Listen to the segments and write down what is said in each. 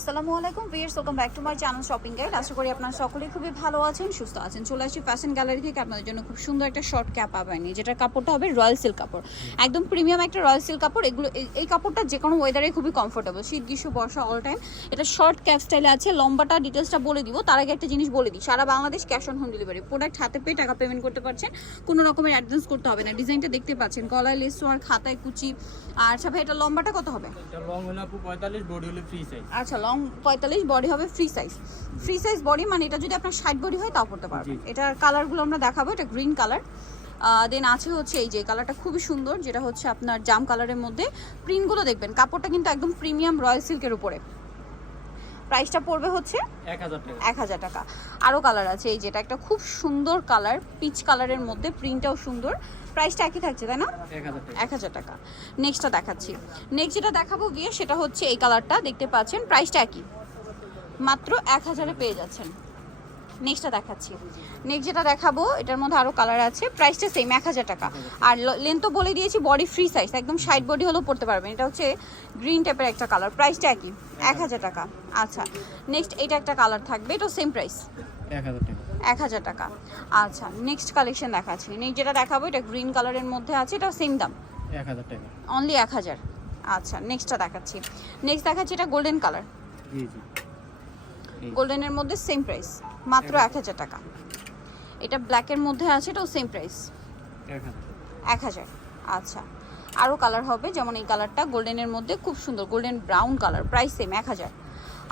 আসসালামু আলাইকুম viewers welcome back to my channel shopping guide আশা করি আপনারা সকলেই খুবই ভালো আছেন সুস্থ আছেন। চলে আসছি ফ্যাশন গ্যালারি থেকে আপনাদের জন্য খুব সুন্দর একটা শর্ট ক্যাপ পাবেন যেটার কাপড়টা হবে রয়্যাল সিল্ক কাপড়। একদম প্রিমিয়াম একটা রয়্যাল সিল্ক কাপড়। এগুলো এই- কাপড়টা যে কোনো ওয়েদারে খুবই কমফোর্টেবল শীত গ্রীষ্ম বর্ষা অল টাইম এটা শর্ট ক্যাপ স্টাইলে আছে। লম্বাটা ডিটেলসটা বলে দিব। তার আগে একটা জিনিস বলে দিই। সারা Bangladesh cash on home delivery product হাতে পেয়ে টাকা পেমেন্ট করতে পারছেন। কোনো রকমের অ্যাডভান্স করতে হবে না। ডিজাইনটা দেখতে পাচ্ছেন। গলায় লেস আর খাতায় কুচি। আর ভাই এটা লম্বাটা কত হবে? এটা লং হলো আপু পঁয়তাল্লিশ বডি হলো ফ্রি সাইজ আচ্ছা লং পঁয়তাল্লিশ বডি হবে free size free size body মানে এটা যদি আপনার ষাট বডি হয় তাও পড়তে পারবেন। এটার কালারগুলো আমরা দেখাবো এটা গ্রিন কালার দেন আছে হচ্ছে এই যে কালারটা খুবই সুন্দর যেটা হচ্ছে আপনার জাম কালারের মধ্যে। প্রিন্টগুলো দেখবেন কাপড়টা কিন্তু একদম প্রিমিয়াম রয়্যাল সিল্কের উপরে। প্রাইসটা পড়বে হচ্ছে এক হাজার টাকা। আরও কালার আছে এই যেটা একটা খুব সুন্দর কালার পিচ কালারের মধ্যে প্রিন্টটাও সুন্দর। প্রাইসটা একই থাকছে তাই না? এক হাজার টাকা। নেক্সটটা দেখাচ্ছি। নেক্সট যেটা দেখাবো গিয়ে সেটা হচ্ছে এই কালারটা দেখতে পাচ্ছেন প্রাইসটা একই। মাত্র এক হাজারে পেয়ে যাচ্ছেন। নেক্সটটা দেখাচ্ছি। নেক্সট যেটা দেখাবো এটার মধ্যে আরও কালার আছে প্রাইসটা সেম এক হাজার টাকা। আর লেন্থ তো বলে দিয়েছি বডি ফ্রি সাইজ একদম সাইড বডি হলেও পড়তে পারবেন। এটা হচ্ছে গ্রিন টাইপের একটা কালার প্রাইসটা একই এক হাজার টাকা। আচ্ছা নেক্সট এটা একটা কালার থাকবে এটাও সেম প্রাইস এক হাজার টাকা। এক হাজার টাকা। আচ্ছা নেক্সট কালেকশন দেখাচ্ছি। নেক্সট যেটা দেখাবো এটা গ্রিন কালারের মধ্যে আছে এটাও সেম দাম। এক হাজার টাকা। অনলি এক হাজার। আচ্ছা নেক্সটটা দেখাচ্ছি। নেক্সট দেখাচ্ছি এটা গোল্ডেন কালার জি জি। গোল্ডেনের মধ্যে সেম প্রাইস মাত্র এক হাজার। টাকা। এটা ব্ল্যাকের মধ্যে আছে এটাও সেম প্রাইস এক হাজার। আচ্ছা আরও কালার হবে যেমন এই কালারটা গোল্ডেনের মধ্যে খুব সুন্দর golden brown colour price same এক হাজার।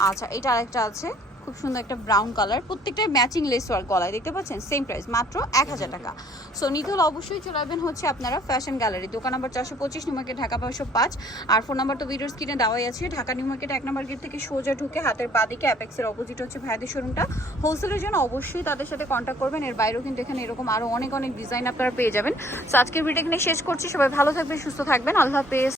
আচ্ছা এটা আরেকটা আছে খুব সুন্দর একটা ব্রাউন কালার প্রত্যেকটাই ম্যাচিং লেস ওয়ার্ক গলায়, দেখতে পাচ্ছেন? সেম প্রাইস মাত্র এক হাজার টাকা। সো নিতে অবশ্যই চলে আসবেন হচ্ছে আপনারা ফ্যাশন গ্যালারি দোকান নাম্বার চারশো পঁচিশ নিউ মার্কেট ঢাকা পাঁচশো পাঁচ। আর ফোন নাম্বার তো ভিডিওর স্ক্রিনে দেওয়াই আছে। ঢাকা নিউ মার্কেট এক নম্বর গেট থেকে সোজা ঢুকে হাতের পা দিকে অ্যাপেক্সের অপোজিট হচ্ছে ভাইদের শোরুমটা হোলসেলের জন্য অবশ্যই তাদের সাথে কন্ট্যাক্ট করবেন। এর বাইরেও কিন্তু এখানে এরকম আরও অনেক অনেক ডিজাইন আপনারা পেয়ে যাবেন। সো আজকের ভিডিও এখানে শেষ করছি। সবাই ভালো থাকবেন, সুস্থ থাকবেন। আল্লাহ হাফেজ।